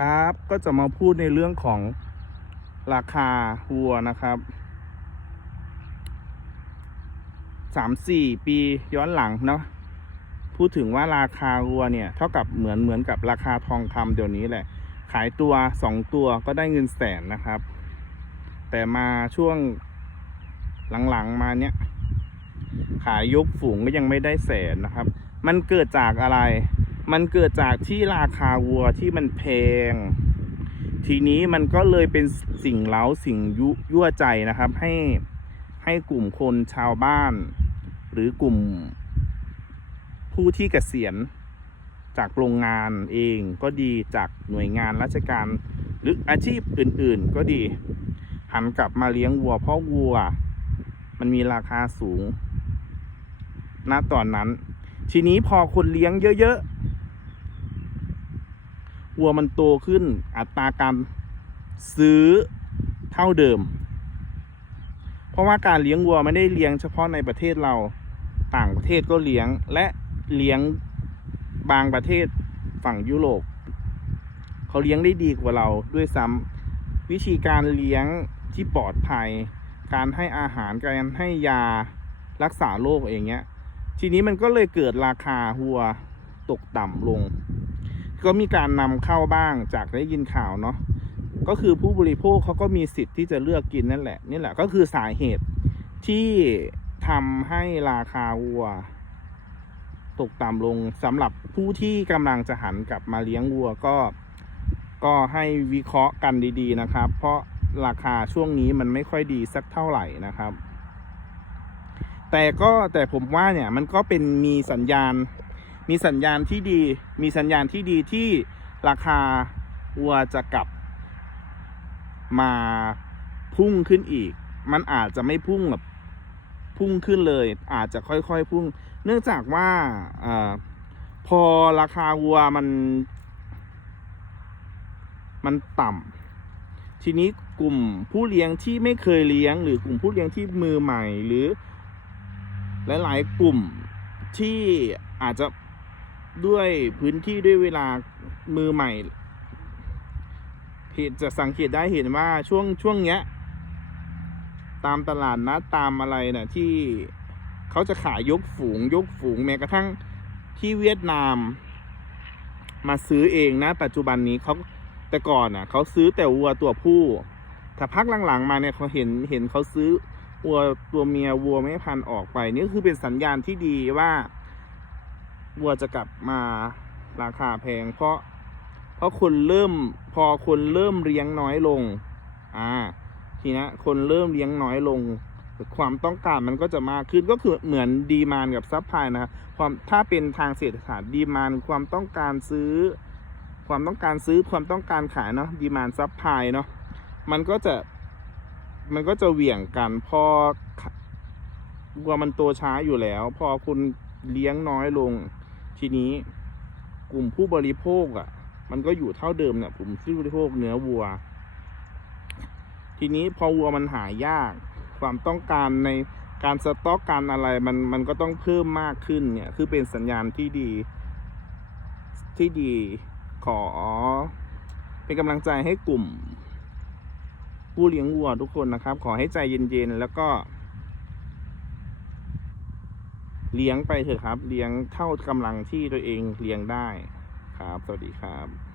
ครับ ก็จะมาพูดในเรื่องของราคาวัวนะครับสามสี่ปีย้อนหลังเนาะพูดถึงว่าราคาวัวเนี่ย เท่ากับเหมือนเหมือนกับราคาทองคำเดี๋ยวนี้แหละ ขายตัวสองตัวก็ได้เงินแสนนะครับ แต่มาช่วงหลังๆมาเนี่ย ขายยกฝูงก็ยังไม่ได้แสนนะครับ มันเกิดจากอะไร มันเกิดจากที่ราคาวัวที่มันแพง ทีนี้มันก็เลยเป็นสิ่งเล้าสิ่งยุยั่วใจนะครับ ให้ให้กลุ่มคนชาวบ้าน หรือกลุ่ม ผู้ที่เกษียณจากโรงงานเองก็ดีจากหน่วยงานราชการ หรืออาชีพอื่นๆ ก็ดี หันกลับมาเลี้ยงวัวเพราะวัว มันมีราคาสูงณตอนนั้น ทีนี้พอคนเลี้ยงเยอะๆ วัวมันโตขึ้นอัตราการซื้อเท่าเดิม เพราะว่าการเลี้ยงวัวไม่ได้เลี้ยงเฉพาะในประเทศเราต่างประเทศก็เลี้ยงและเลี้ยงบางประเทศฝั่งยุโรปเขาเลี้ยงได้ดีกว่าเราด้วยซ้ำวิธีการเลี้ยงที่ปลอดภัย การให้อาหารการให้ยารักษาโรคอย่างเงี้ย ทีนี้มันก็เลยเกิดราคาวัวตกต่ำลง ก็มีการนำเข้าบ้างจากได้ยินข่าวเนาะก็คือผู้บริโภคเขาก็มีสิทธิ์ที่จะเลือกกินนั่นแหละนี่แหละก็คือสาเหตุที่ทำให้ราคาวัว ตกต่ำลงสำหรับผู้ที่กำลังจะหันกลับมาเลี้ยงวัวก็ก็ให้วิเคราะห์กันดีๆนะครับ เพราะราคาช่วงนี้มันไม่ค่อยดีสักเท่าไหร่นะครับ แต่ก็แต่ผมว่าเนี่ยมันก็เป็นมีสัญญาณ มีสัญญาณที่ดี มีสัญญาณที่ดีที่ราคาวัวจะกลับมาพุ่งขึ้นอีก มันอาจจะไม่พุ่งแบบพุ่งขึ้นเลย อาจจะค่อยๆพุ่ง เนื่องจากว่าอพอราคาวัวมัน มันต่ำทีนี้กลุ่มผู้เลี้ยงที่ไม่เคยเลี้ยง หรือกลุ่มผู้เลี้ยงที่มือใหม่หรือ หลาย ๆ กลุ่มที่อาจจะ ด้วยพื้นที่ด้วยเวลามือใหม่เห็นจะสังเกตได้เห็นว่าช่วงช่วงเนี้ย ตามตลาดนัดตามอะไรนะ่ะที่เขาจะขายยกฝูง ยกฝูงแม้กระทั่งที่เวียดนาม มาซื้อเองนะ ปัจจุบันนี้เขาแต่ก่อนอะเขาซื้อแต่วัวตัวผู้ถ้าพักหลังๆมาเนี่ยเขาเห็นเห็นเขาซื้อวัวตัวเมียวัวแม่พันธุ์ออกไปนี่คือเป็นสัญญาณที่ดีว่า วัวจะกลับมาราคาแพง เพราะ เพราะคนเริ่มพอคนเริ่มเลี้ยงน้อยลง อ่า ทีนี้คนเริ่มเลี้ยงน้อยลง ความต้องการมันก็จะมากขึ้นก็คือเหมือนดีมานกับซัพพลายนะครับความถ้าเป็นทางเศรษฐศาสตร์ดีมานความต้องการซื้อ ความต้องการซื้อความต้องการขายเนาะดีมานซัพพลายเนาะมันก็จะมันก็จะเหวี่ยงกันพอวัวมันโตช้าอยู่แล้ว พอคุณเลี้ยงน้อยลง ทีนี้กลุ่มผู้บริโภคอะ่ะ มันก็อยู่เท่าเดิมเนี่ยกลุ่มผู้บริโภคเนื้อวัว ทีนี้พอวัวมันหายาก ความต้องการในการสต็อกการอะไรมันมันก็ต้องเพิ่มมากขึ้นเนี่ย คือเป็นสัญญาณที่ดี ที่ดีขอ เป็นกำลังใจให้กลุ่ม ผู้เลี้ยงวัวทุกคนนะครับ ขอให้ใจเย็นๆแล้วก็ เลี้ยงไปเถอะครับ เลี้ยงเท่ากำลังที่ตัวเองเลี้ยงได้ครับ สวัสดีครับ